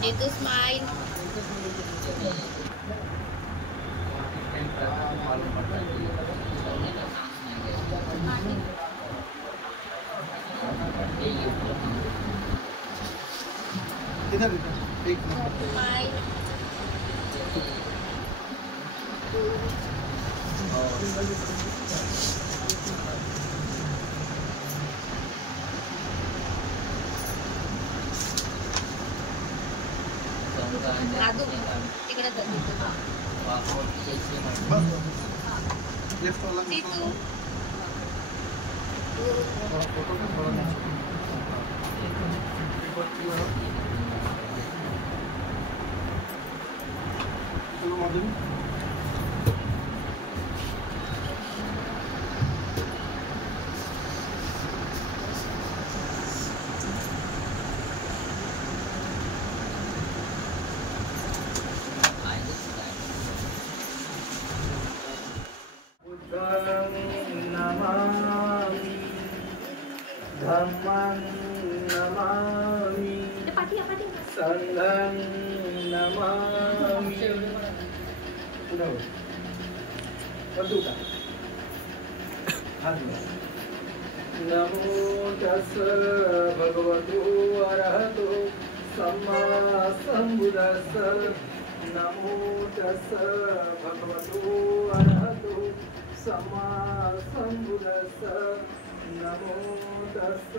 Itu smile. इधर एक Smile. Radu, tiकडे जा. लेफ्ट वाला Situ. फोटो में थोड़ा चलो माधुरी धम्मं नमामि संघं नमामि नमो तस्स भगवतो अरहतो सम्मा सम्बुद्धस्स नमो तस्स भगवतो अरहतो सम्मा सम्बुद्धस्स नमो तस्स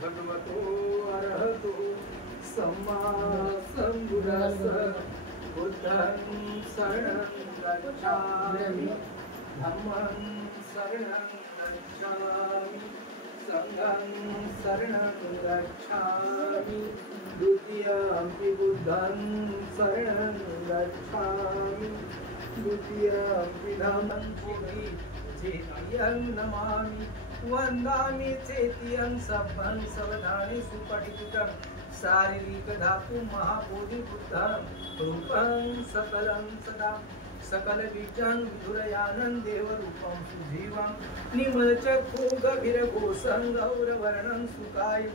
भगवतो अरहतो सम्मा सम्बुद्धस्स बुद्धं शरणं गच्छामि धम्मं शरणं गच्छामि संघं शरणं गच्छामि द्वितीयंपि बुद्धं शरणं गच्छामि द्वितीयंपि धम्मं चेतियं नमामि वन्दामि चेतियं सभ्यं सवधानि सुपठितं शारीरिक धातु महाबोधि बुद्धं रूपं सकलं सदा सकल बीजं विधुरयानं देवरूपं सुजीवं निर्मलचक्षु गभीरघोषं गौरवर्णं सुकाय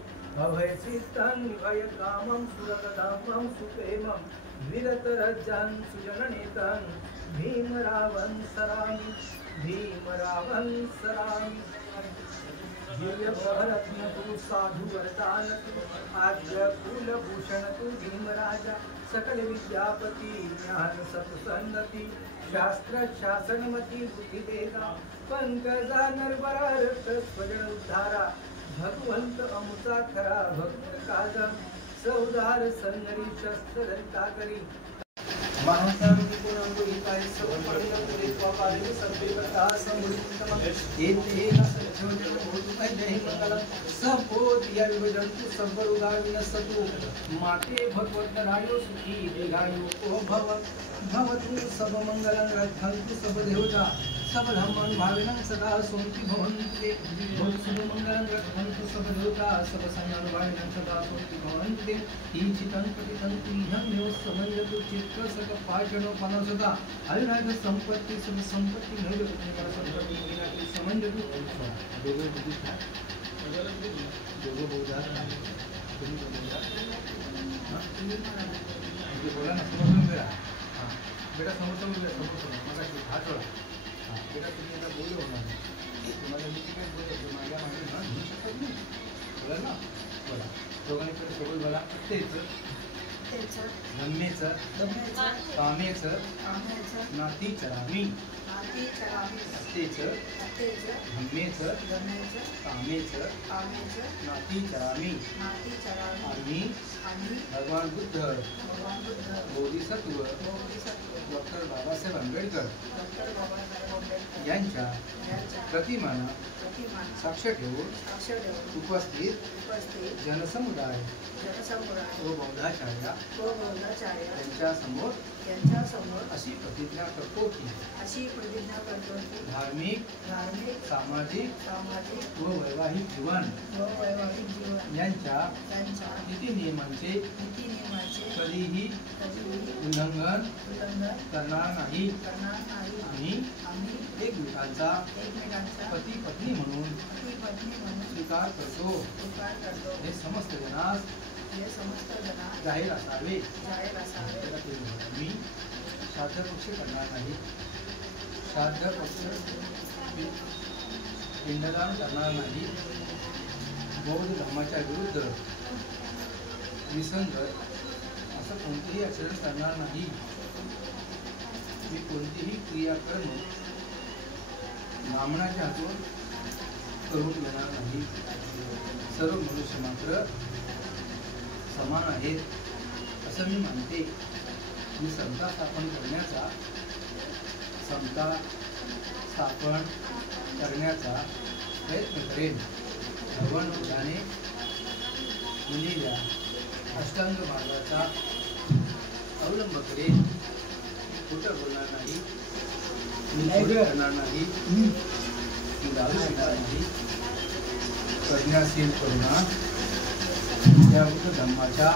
अभयचित्तं निभयकामं सुरकधामं सुप्रेमं विरतरजं सुजननेतं भीमरावं सरामि भीमरावं सरामि दिव्यभरत्नतु साधु वरदानतु आद्य कुलभूषणतु भीमराजा सकल विद्यापति ज्ञान सत्संगति शास्त्र शासनमति बुद्धिवेदा पंकजा नरवरा रक्त स्वजन उद्धारा भगवंत अमुचा खरा भक्त काजा सौदार संगरी शस्त्र दरिता करी महासामि पुनर्गुहिताय सर्वपरिणं पुरित्वापादिनि सर्वेकथा समुदितमं एतेन सज्जोजन भूतुकै देहि मंगलं सबोधिया विभजन्तु सर्वरोगा विनश्यतु माते भगवद्गणायो सुखी दीर्घायु को भवतु सर्वमंगलं रक्षन्तु सर्वदेवता सबधम्मं भाविनं सदा सोन्ति भवन्ति सर्वमंगलं रक्षन्तु सर्वदेवता सबसंयानुभाविनं सदा सोन्ति भवन्ति ईचितं पतितं तुह्यं यो समञ्जतु चित्रसक पाषाणो फलसदा अविनाश संपत्ति सब संपत्ति नैव कुटुंबाला संपत्ति विनाकी समञ्जतु दोघं बोलता तुम्ही बोलता बोला ना समोर बेटा बेटा समोर मला हात जोडा बेटा तुम्ही आता बोलू होणार तुम्हाला मी काय बोलतो माझ्या मागे ना घेऊ शकत नाही बोला ना बोला दोघांनी सोबत बोला तेच नम्मेचं कामेचं नातीचं रामी तेचं धम्मेचं कामेचं नातीचं रामी आम्ही भगवान बुद्ध बोधिसत्व डॉक्टर बाबासाहेब आंबेडकर यांच्या प्रतिमाना साक्ष ठेवून उपस्थित जनसमुदाय व बौद्धाचार्य यांच्या समोर अशी प्रतिज्ञा करतो की धार्मिक सामाजिक व वैवाहिक जीवन यांच्या नीती नियमांचे कधीही उल्लंघन करणार नाही आम्ही एकमेकांचा पती पत्नी म्हणून स्वीकार करतो हे समस्त जनास जाहीर असावे. मी श्राद्ध पक्ष करणार नाही. श्राद्ध पक्ष पिंडदान करणार नाही. बौद्ध धर्माच्या विरुद्ध विसंगत असं कोणतेही आचरण करणार नाही. मी कोणतीही क्रियाकर्म ब्राह्मणाच्या हातून करून घेणार नाही. सर्व मनुष्य मात्र समान आहेत असं मी मानते. मी समता स्थापन करण्याचा प्रयत्न करेन. भगवान बुद्धाने दिलेल्या अष्टांग मार्गाचा अवलंब करेन. खोटं बोलणार नाही. मी चोरी करणार नाही. मी दारू पिणार नाही. प्रज्ञाशील करुणा या बुद्ध धर्माच्या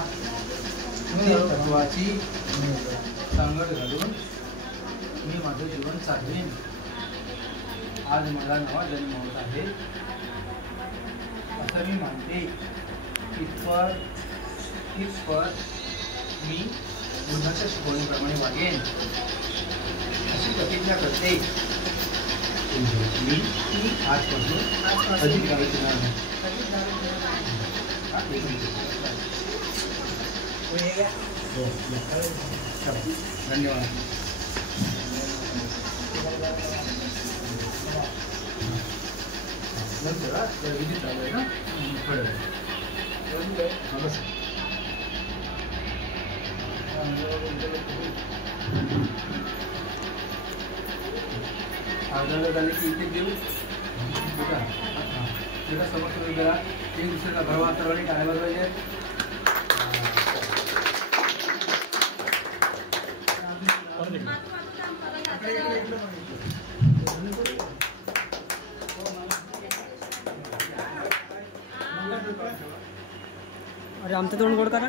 तत्वाची सांगड घालून मी माझं जीवन चालवेन. आज मला नवा जन्म होत आहे असं मी मानते. इतपत मी बुद्धाच्या शिकवणीप्रमाणे वागेन अशी प्रतिज्ञा करते. मी आजपासून अधिक दारू पिणार नाही. धन्यवाद. विधी चालू आहे ना. अर्धा झाले की इथे देऊ बेटा. बेटा समोर जरा एक दुसऱ्याला भरवा सर्वांनी काय बरोबर. अरे आमचं तोंड गोड करा.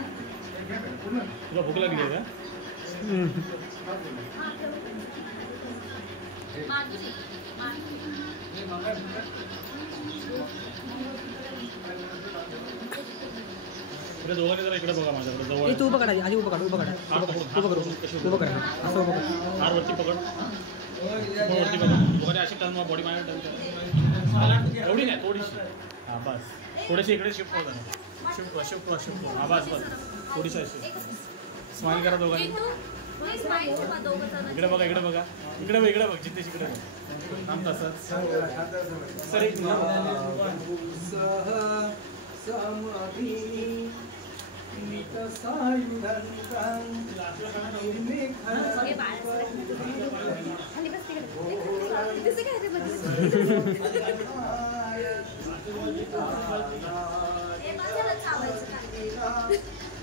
तुला भूक लागली आहे का? दोघांनी जरा इकडे बघा माझ्याकडे जवळ. तू उभं काढा आधी. उभं काढ. उभं करा. असं उभं करा. हार वरती पकड. वरती पकड. दोघांनी अशी टर्न बॉडी मायनर टर्न. एवढी नाही थोडीशी. हां बस. थोडीशी इकडे शिफ्ट होता ना. शिफ्ट. हां बस. थोडीशी अशी स्माइल करा दोघांनी. इकडे बघा. इकडे बघ. जिथे इकडे बघ. थांब तसंच. सर एक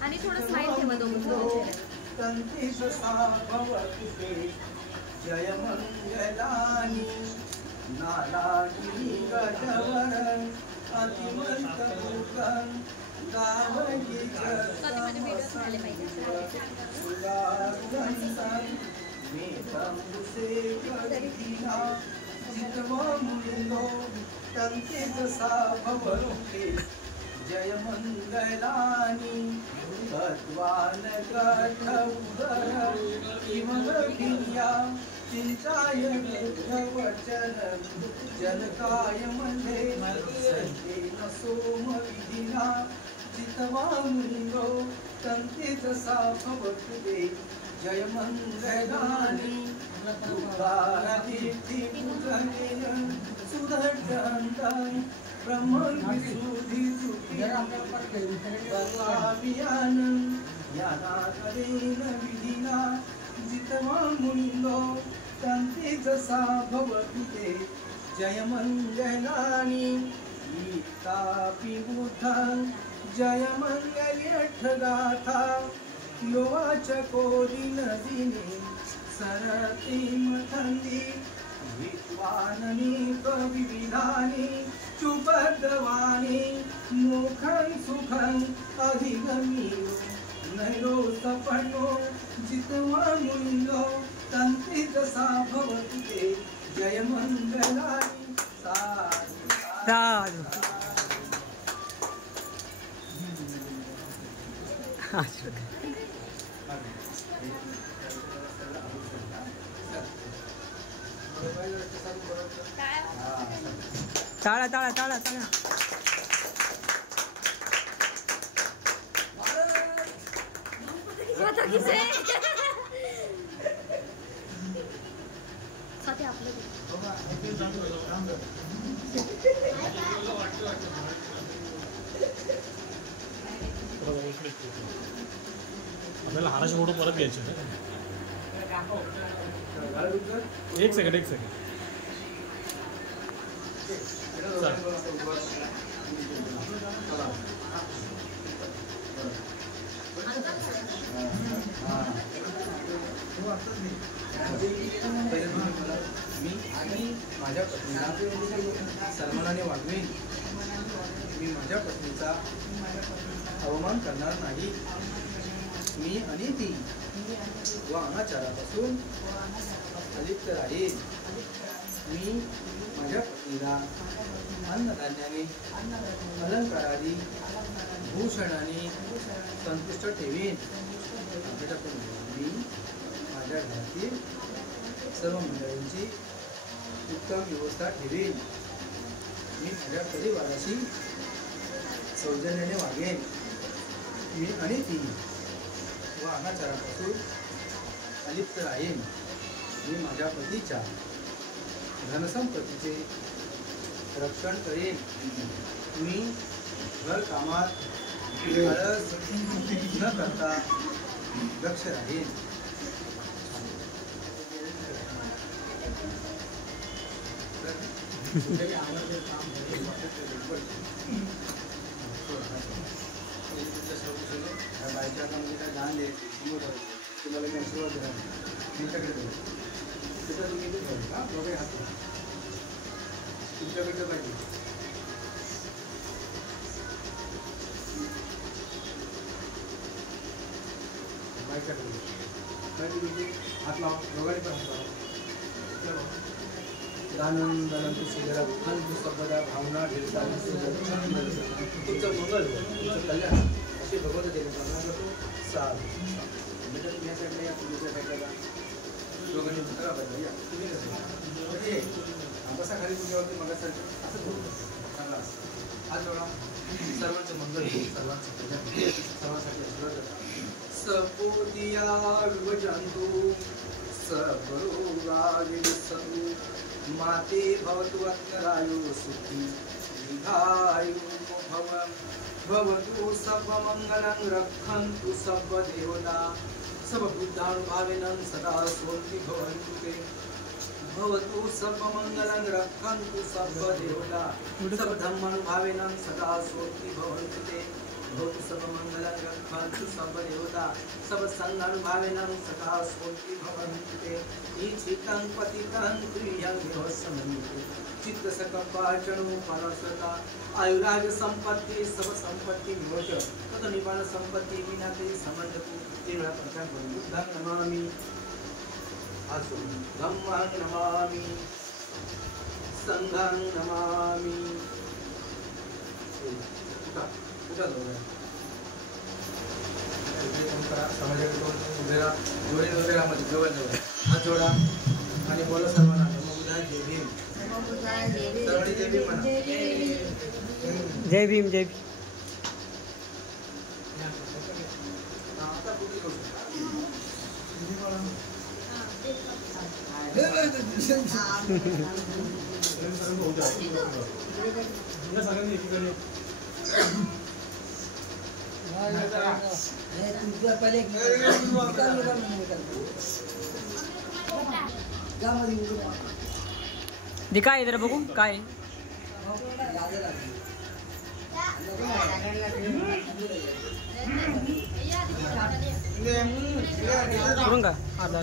आणि थोडं स्माइल ठेवा दोघं. जय मंगलानी नारायणी गजवर अतिमंत भूतन गावगी तंते जसा भवरुखे जय मंगलानी तत्वान गठ उदर किमलगिया चिंताय वचन जनकाय मंडे संतेन सोम विधिना जितवा मुंदो तंते जसा भवतुदे जय मंगलानी दुर्गारतीर्थी पूजनेन सुदर्शनदान ब्रह्मण विशुद्धि सुखियान ज्ञानाकरेण विधिना जितवा मुनिंदो तंते जसा भवतुते जय मंगलानी गीतापि बुद्धं जय मंगल्यठगाथा योवाच कोदिन दिने सरति मथंदी विद्वाननी कविविधानी चुपद्वानी मुखं सुखं अधिगम्यो नैरो सपन्नो जितवा मुंदो तंत्रि दशा भवतु ते जय मंगलानी साधु. टाळा टाळा टाळा टाळा. साथे आपलं आपल्याला हाराचे फोटो परत घ्यायचे. एक सेकंड एक सेकंड. मी आणि माझ्या पत्नीला सन्मानाने वागवेन. मी माझ्या पत्नीचा अवमान करणार नाही. मी आणि ती व अनाचारापासून अलिप्त राहील. मी माझ्या पत्नीला अन्नधान्याने अलंकारादी भूषणाने संतुष्ट ठेवीन. मी माझ्या घरातील सर्व मंडळींची उत्तम व्यवस्था ठेवीन. मी माझ्या परिवाराशी सौजन्याने वागेन. मी आणि ती व अनाचारापासून अलिप्त राहीन. मी माझ्या पतीच्या धनसंपत्तीचे रक्षण करेन. मी घरकामात आळस न करता दक्ष राहीन. बायकांना म्हणजे काय दान दे तुम्हाला मी आशीर्वाद देणार तुमच्याकडे तिथं तुम्ही का दोघे हात तुमच्याकडे पाहिजे. बायकाकडे माहिती हात लावा दोघांनी पण हात लावा. दानंद दनंतु शिगरा खंतु सबदा भावना ढिलता तुमचं मंगल तुमचं कल्याण अशी भगवत देवी प्रार्थना करतो. साल बेटा तुम्ही या साईडला या तुमच्या साईडला का दोघांनी सगळा पाहिजे या तुम्ही कसं म्हणजे बसा खाली तुझ्यावरती मग असं बोलतो चांगला हात जोडा. सर्वांचं मंगल सर्वांचं कल्याण सर्वांसाठी आशीर्वाद. सपोदिया विभजंतु सरोगाविसतु माते भवतु अत्तरायु सुखी दीर्घायु भवतु सर्वमंगलं रक्षन्तु सर्वदेवता सर्वबुद्धानुभावेन सदा स्वस्ति भवन्तु ते. भवतु सर्वमंगलं रक्षन्तु सर्वदेवता सर्वधर्मानुभावेन सदा स्वस्ति भवन्तु ते. भवतु सर्वमंगलं रक्षन्तु सर्वदेवता सर्वसंगानुभावेन सदा स्वस्ति भवन्तु ते. इच्छितं पतितं प्रियं विवस्मन्ते चित्तसकपाचनो परसता आयुराग संपत्ति सब संपत्ति विमोच तत निपाण संपत्ति विना ते समंडतु तेवढा प्रकार करून बुद्धं नमामि आसो धम्मं नमामि संघं नमामि. कुठं समाजाकडे उभे राहा जोडे उभे राहा मध्ये जवळ जवळ हात जोडा आणि बोला सर्वांना नमो बुद्धाय जय भीम. सर्वांनी जय भीम म्हणा. जय भीम जय भीम. आता कुठे जाऊ सगळ्यांनी एकीकडे दिखा इधर बघू काय. करून का अर्धा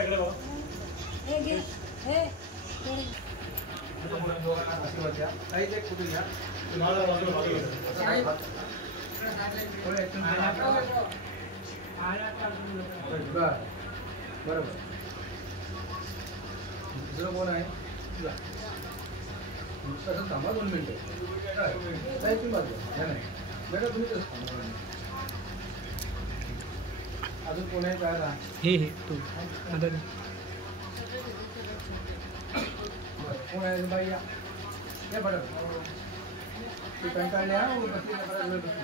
इकडे बघा. आशीर्वाद द्या. काही ते कुठे घ्या. बरोबर दुसरं कोण आहे तसं थांबा 2 मिनिटं काय तुम्ही बाजू नाही बेटा तुम्ही अजून कोण आहे काय राहा हे तू कोण आहे बाई या बरं तू कंटाळले हा बसली बराच वेळ बसली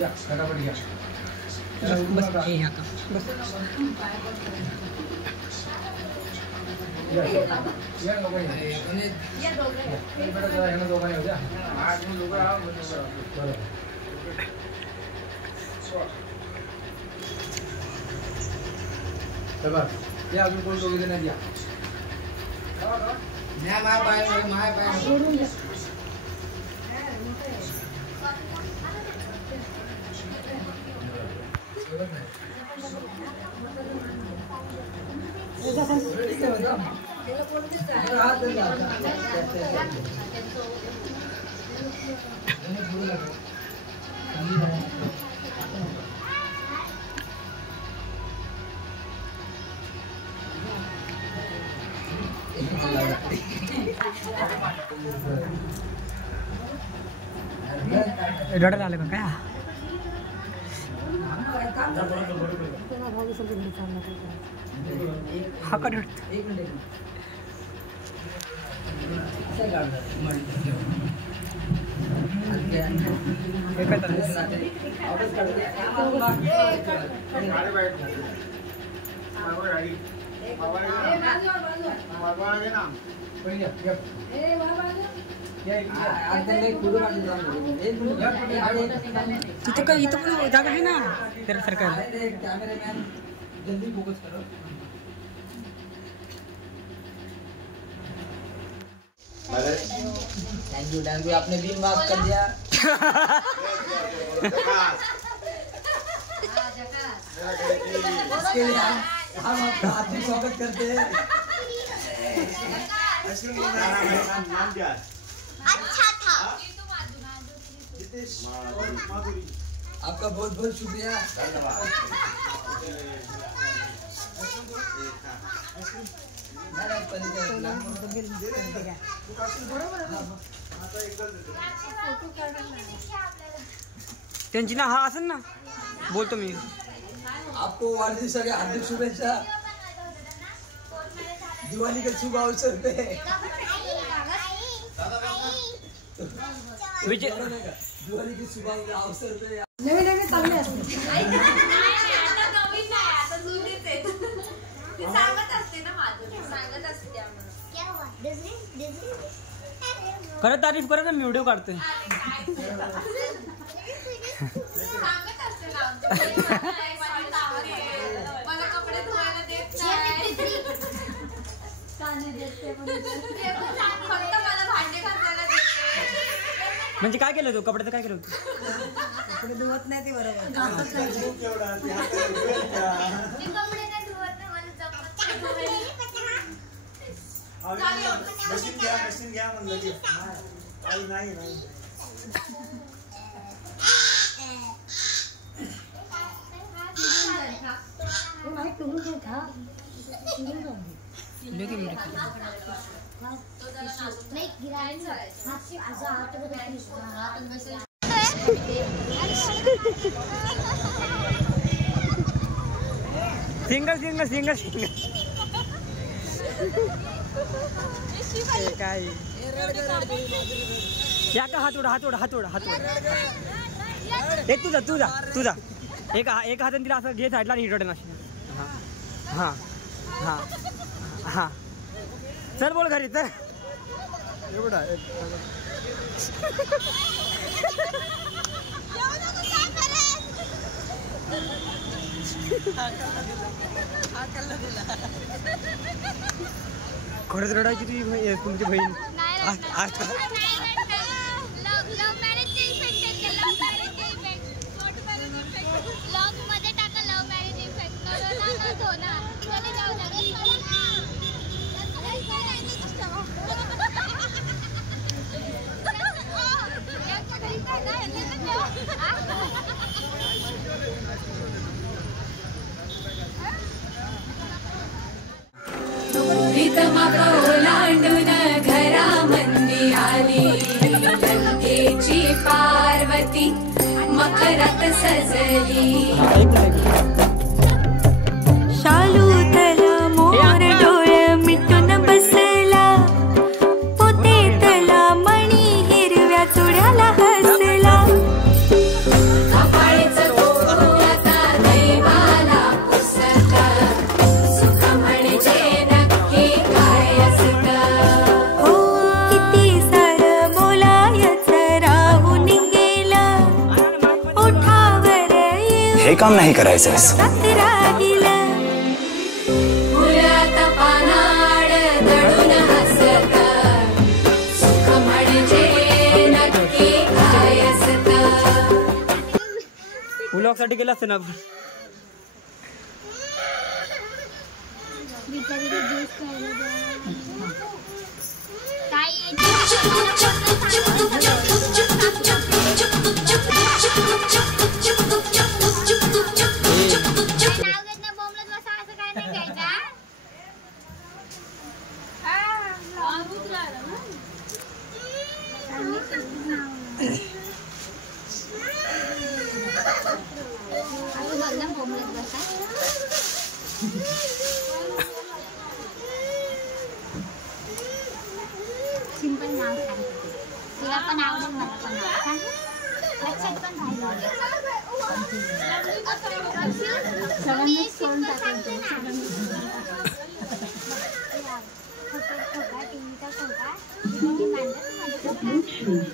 या फटाफट या बस हे ह्या का या दोघांनी बेटा जरा ह्यांना दोघांनी होत्या आज मी दोघं आहोत बरोबर बस या अजून कोण दोघे जण या माय पाय सोडून द्या रडायला आलं का काय हा का रडत तिथं काय इथं पण जागा आहे ना तर सरकार कॅमेरामॅन जल्दी फोकस करो थैंक यू आपने भी माफ कर दिया इसके लिए हम आपका हार्दिक स्वागत करते हैं अच्छा था आपका बहुत बहुत शुक्रिया त्यांची ना हा असेल ना बोलतो मी आपको वाढदिवसाच्या हार्दिक शुभेच्छा दिवाली के शुभ अवसर पे दिवाली के शुभ अवसर पे नवीन नवीन चांगले असते आता नवीन नाही आता जुनीच आहे ती सांगत असते ना माधुरी सांगत असते त्यामुळे खरं तारीफ करत ना मी व्हिडिओ काढतोय सांगत असते ना मला कपडे धुवायला देत नाही फक्त मला भांडे घासायला देते म्हणजे काय केलं तू कपड्याचं काय केलं होतं कपडे धुवत नाही ते बरोबर मी कपडे नाही धुवत नाही मला सिंगल सिंगल सिंगल सिंगल काय या का हातोड हातोड हातोड हातोड एक तुझा तुझा तुझा एक हाताने तिला असं घे साईडला आणि हिटोडे हां हां हां चल बोल घरी तर एवढा खरंच रडायची तुमची बहीण प्रीतमा ओलांडून घरामंदी आली घरात सजली शालू तला मोर डोळे मिटून बसला पोतेतला मणी हिरव्या चुड्याला हसला कपाळीचं कुंकू आता दैवाला पुसतं सुख म्हणजे नक्की काय असतं हो किती सार बोलायचं राहून गेला ओठावर हे काम नाही करायचं साथ राहिला फुलात पानाड दडून हसतं सुख म्हणजे नक्की काय असतं व्लॉग साठी गेला असतं ना आपण. सिंपल नाव सांगते तुला पण आवडेल मला पण आवडेल लक्षात पण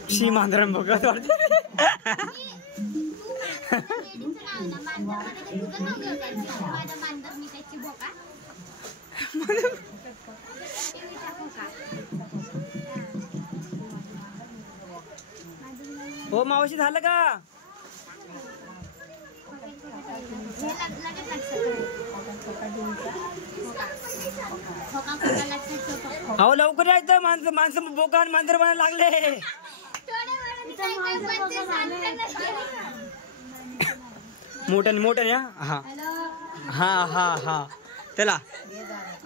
शी मांजरम बघत वाटत हो मावशी झालं का अहो लवकर यायचं माणसं माणसं बोकान मांजर बनायला लागले मोठ्याने मोठ्याने हा हा हा हा त्याला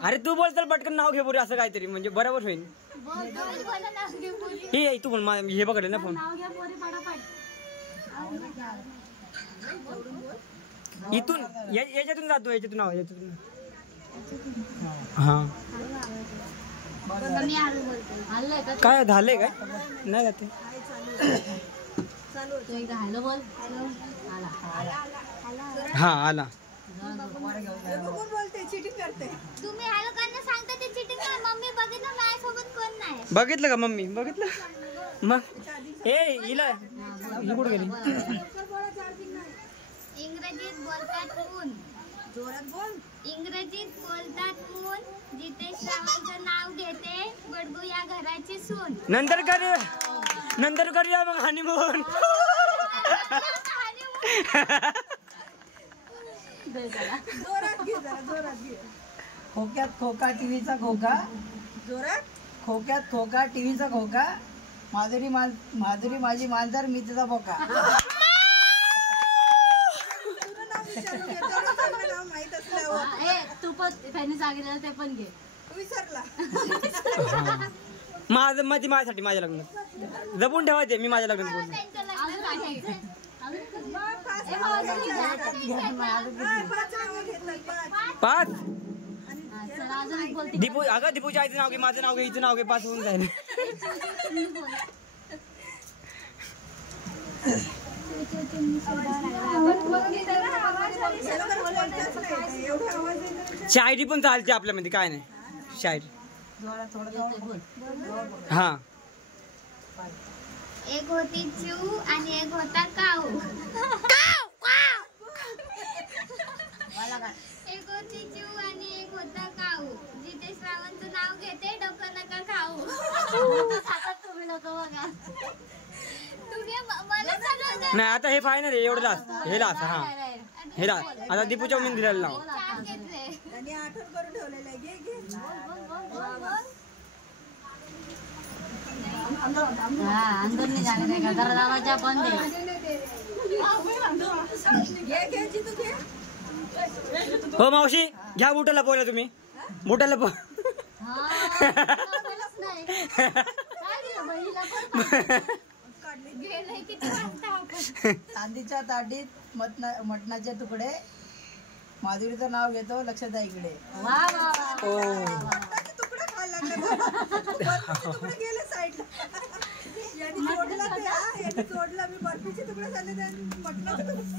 अरे तू बोल चल पटकन नाव घे बोरी असं काहीतरी म्हणजे बरोबर होईल हे तू पण हे पकडले ना फोन इथून याच्यातून जातो याच्यातून नाव याच्यातून हा काय झालंय काय नाही जाते हा आला तुम्ही हॅलो करना सांगता ते चिटिंग कर मम्मी बघितलं माझ्यासोबत कोण नाही बघितलं का मम्मी बघितलं मग ए हिला ही कुठं गेली इंग्रजीत बोलतात ऊन जोरात बोल इंग्रजीत बोलतात ऊन जिथे श्रावणचं नाव घेते बडगू या घराची सून नंतर करूया मग हनीमून खोक्यात खोका टीव्हीचा खोका जोरात खोक्यात खोका टीव्हीचा खोका माधुरी माझी मांजर मी तिचा बोका तू पण त्यांनी सांगितलं ते पण घे विसरला माझ्यासाठी माझ्या लग्न जपून ठेवायचे मी माझ्या लग्न बोलतो पाच दीपू अगं दीपूच्या आईचं नाव घे माझं नाव घे हिचं नाव घे पाच होऊन जाईल शायरी पण चालते आपल्यामध्ये काय नाही शायरी हा एक होती चिऊ आणि एक होता काऊ एक होती चिऊ आणि एक होता काऊ जिथे श्रावणचं नाव घेते डोकं नका खाऊ तुम्ही लोक बघा नाही आता हे फायनल आहे एवढं लास्ट हे लास्ट हा हे लास्ट आता दीपूच्या उमेद दिलेलं नाव अंदर नहीं जाने देगा दरवाजा बंद है हो मावशी घ्या बुटाला पोला तुम्ही बुटाला पो चांदीच्या ताटीत मटणाचे तुकडे. माधुरीचं नाव घेतो, लक्षात आहे इकडे.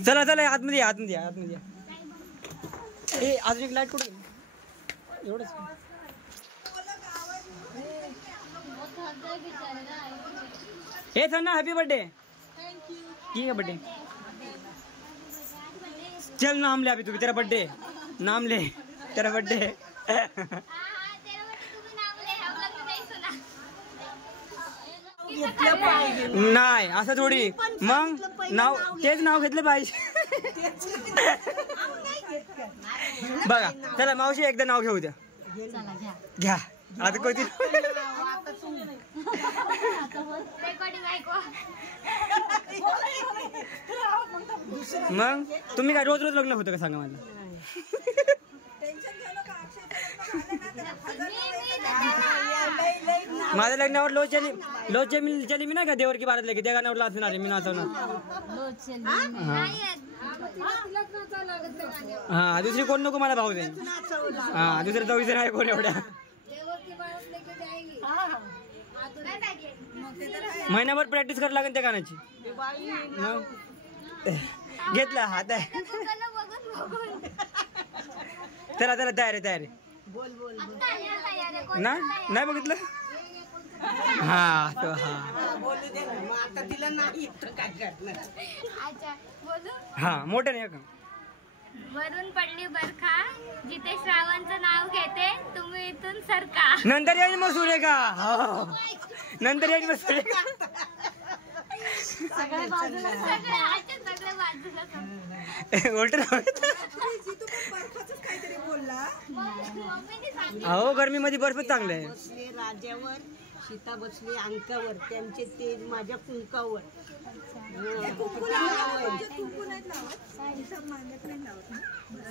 चला चला आतमध्ये आतमध्ये आतमध्ये. ए अजून एक लाईट कुठे एवढंच. ए सन्ना हैप्पी बर्थडे. ठीक है बर्थडे. चल नाम ले अभी तू, तेरा बर्थडे नाम ले, तेरा बर्थडे. नाही असं थोडी, मग नाव तेच नाव घेतलं पाहिजे. बघा चला मावशी एकदा नाव घेऊ द्या. घ्या आता कोणती. मग तुम्ही काय रोज रोज लग्न होतं का सांगा मला. माझ्या लग्नावर लो चली मी नाही का देवर की बारात लगे त्या गाण्यावर नाचणार आहे मी, नाचवणार. हा दुसरी कोण नको मला भाऊ दे. हा दुसरं चौवीस नाही कोण एवढ्या. महिनाभर प्रॅक्टिस करायला लागेल त्या गाण्याची. घेतला हात आहे. चला चला तयार आहे तयार आहे. नाही बघितलं. हा तो हा मोठं नाही का. वरून पडली बरखा, जिथे श्रावणचं नाव घेते तुम्ही इथून सरका. नंतर येईल मग सुरे का. नंतर येईल मग सुरे का. सगळ्या बाजूला अहो गरमीमध्ये बर्फच चांगलं आहे. राजावर सीता बसली अंकावर, त्यांचे तेज माझ्या कुंकावर.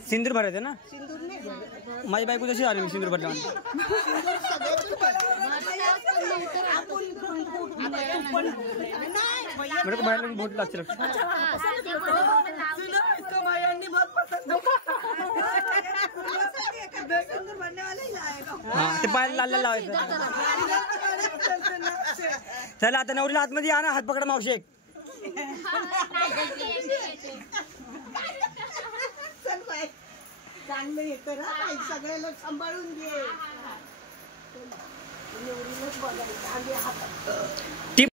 सिंदूर भरायचं ना. सिंदूर नाही, माझी बायको जशी आली मी सिंदूर भरला. बाहेर बोट लागते. हा ते पाय लाल लावायचं. चला आता नवरीला आतमध्ये या ना, हात पकडा मावशी एक. चांगलं हे कर, सगळ्याला सांभाळून घे. ती